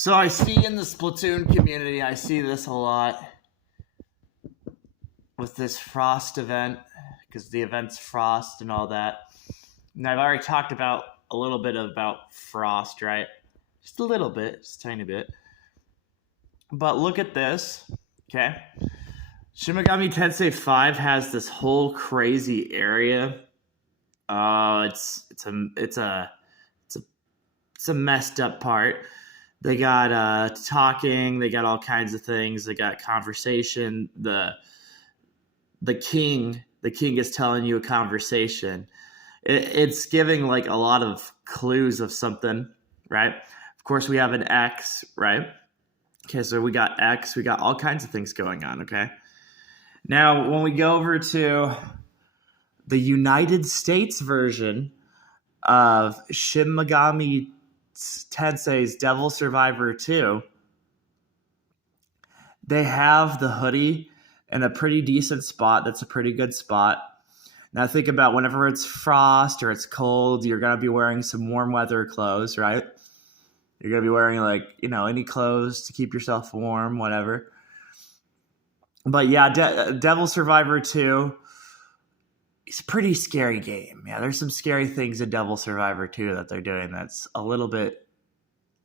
So I see in the Splatoon community, I see this a lot with this Frost event because the event's Frost and all that. And I've already talked about a little bit about Frost, right? Just a little bit, just a tiny bit. But look at this, okay? Shin Megami Tensei 5 has this whole crazy area. It's a messed up part. They got talking. They got all kinds of things. They got conversation. The king is telling you a conversation. It's giving like a lot of clues of something, right? Of course, we have an X, right? Okay, so we got X. We got all kinds of things going on. Okay. Now, when we go over to the United States version of Shin Megami Tensei's Devil Survivor 2, they have the hoodie in a pretty decent spot. That's a pretty good spot. Now think about whenever it's frost or it's cold, you're going to be wearing some warm weather clothes, right? You're going to be wearing any clothes to keep yourself warm, whatever. But yeah, Devil Survivor 2, it's a pretty scary game. Yeah, there's some scary things in Devil Survivor 2 that they're doing that's a little bit.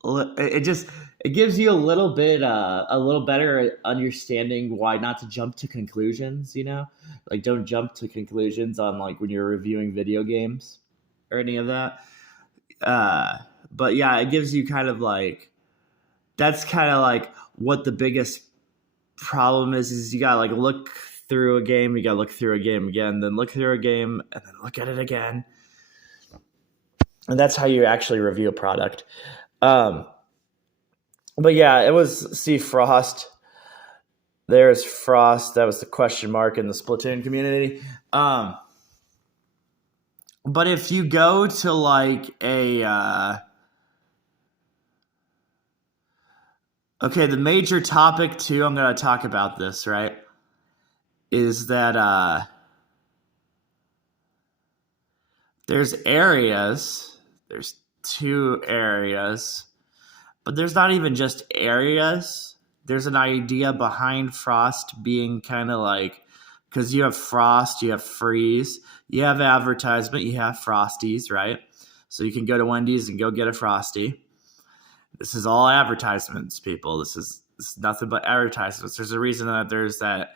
It gives you a little better understanding why not to jump to conclusions. Like don't jump to conclusions on like when you're reviewing video games or any of that. But yeah, it gives you kind of like that's kind of like what the biggest problem is you gotta like look through a game, you gotta look through a game again, then look through a game, and then look at it again. And that's how you actually review a product. But yeah, it was Frost. There's Frost. That was the question mark in the Splatoon community. But if you go to like okay, the major topic too, I'm going to talk about this, right? Is that there's two areas, but there's not even just areas. There's an idea behind Frost being kind of like, because you have Frost, you have Freeze, you have advertisement, you have Frosties, right? So you can go to Wendy's and go get a Frosty. This is all advertisements, people. This is nothing but advertisements. There's a reason that there's that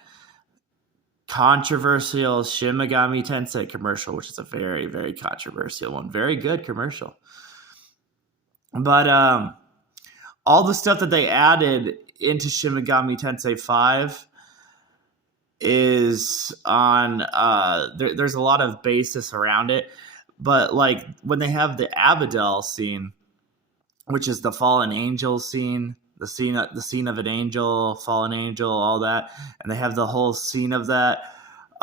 controversial Shin Megami Tensei commercial, which is a very, very controversial one. Very good commercial. But all the stuff that they added into Shin Megami Tensei 5 is on there's a lot of basis around it. But like when they have the Abadel scene, which is the fallen angel scene, the scene of an angel, fallen angel, all that, and they have the whole scene of that,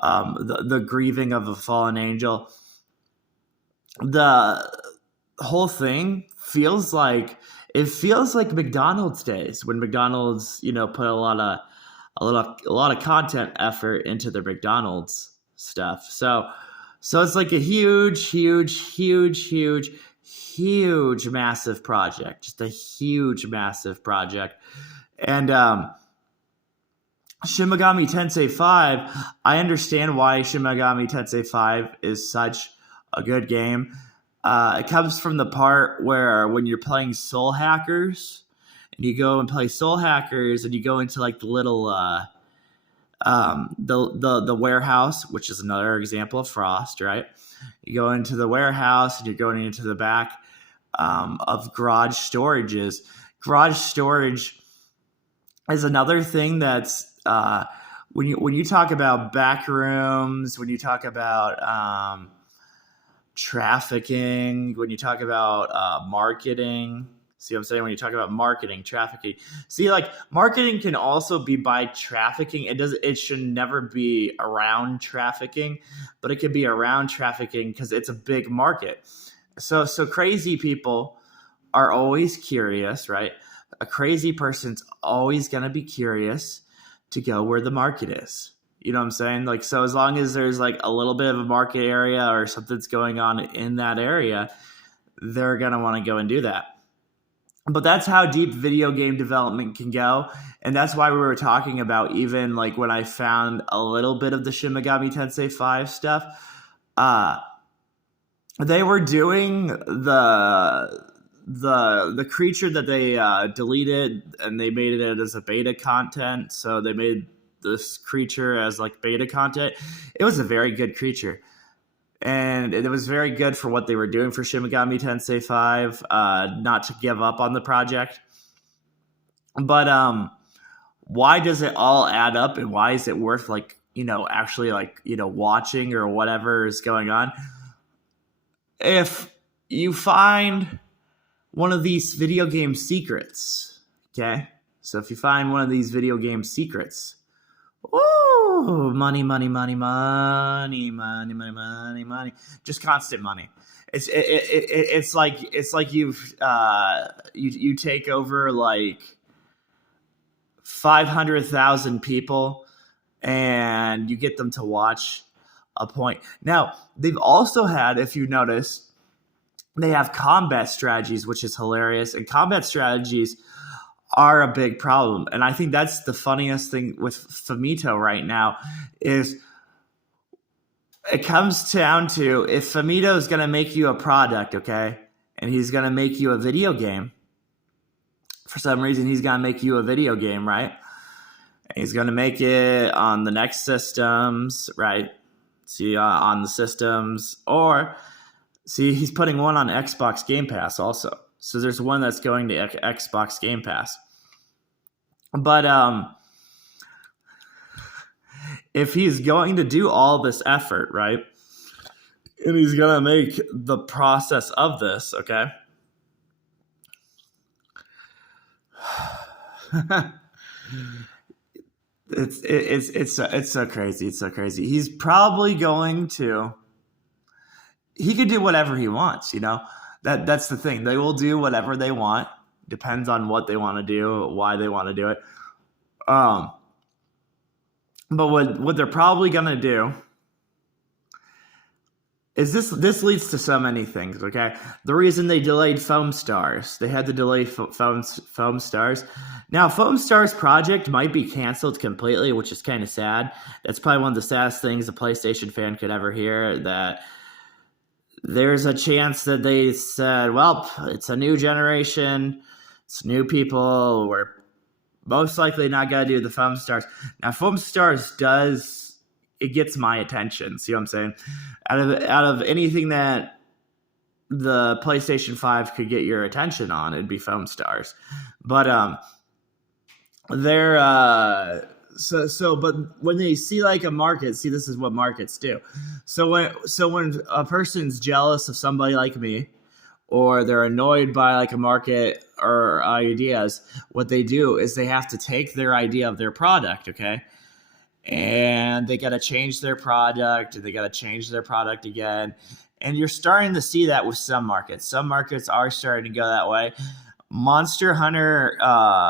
the grieving of a fallen angel. The whole thing feels like McDonald's days when McDonald's put a lot of content effort into their McDonald's stuff. So it's like a huge massive project, just a huge massive project. And Shin Megami Tensei 5, I understand why Shin Megami Tensei 5 is such a good game. It comes from the part where when you're playing Soul Hackers and you go and play Soul Hackers and you go into like the little the warehouse, which is another example of Frost, right? You go into the warehouse and you're going into the back of garage storages. Garage storage is another thing that's when you talk about back rooms, when you talk about trafficking, when you talk about marketing. See what I'm saying? When you talk about marketing, trafficking. See, like marketing can also be by trafficking. It should never be around trafficking, but it could be around trafficking because it's a big market. So crazy people are always curious, right? A crazy person's always going to be curious to go where the market is. You know what I'm saying? Like, so as long as there's like a little bit of a market area or something's going on in that area, they're going to want to go and do that. But that's how deep video game development can go. And that's why we were talking about, even like when I found a little bit of the Shin Megami Tensei 5 stuff, uh, they were doing the creature that they deleted, and they made it as a beta content. So they made this creature as like beta content. It was a very good creature, and it was very good for what they were doing for Shin Megami Tensei 5, not to give up on the project. But why does it all add up, and why is it worth actually watching or whatever is going on? If you find one of these video game secrets, okay? So if you find one of these video game secrets, ooh, money, money, money, money, money, money, money, money, just constant money. It's like you take over like 500,000 people and you get them to watch a point. Now, they've also had, if you notice, they have combat strategies, which is hilarious. And combat strategies are a big problem. And I think that's the funniest thing with Famitsu right now is it comes down to, if Famitsu is going to make you a product, okay, and he's going to make you a video game, for some reason he's going to make you a video game, right? And he's going to make it on the next systems, right? See, on the systems, or see, he's putting one on Xbox Game Pass also. So there's one that's going to Xbox Game Pass. But if he's going to do all this effort, right, and he's going to make the process of this, okay, it's so crazy. It's so crazy. He's probably going to. He could do whatever he wants, That's the thing. They will do whatever they want. Depends on what they want to do, why they want to do it. But what they're probably gonna do is this leads to so many things. Okay, the reason they delayed Foam Stars, they had to delay Foam Stars. Now, Foam Stars project might be canceled completely, which is kind of sad. That's probably one of the saddest things a PlayStation fan could ever hear. That there's a chance that they said, well, it's a new generation, it's new people, we're most likely not going to do the Foam Stars. Now, Foam Stars it gets my attention. See what I'm saying? Out of anything that the PlayStation 5 could get your attention on, it'd be Foam Stars. But they're but when they see like a market, see, this is what markets do. So when a person's jealous of somebody like me, or they're annoyed by like a market or ideas, what they do is they have to take their idea of their product, okay, and they got to change their product, and they got to change their product again. And you're starting to see that with some markets. Some markets are starting to go that way. Monster Hunter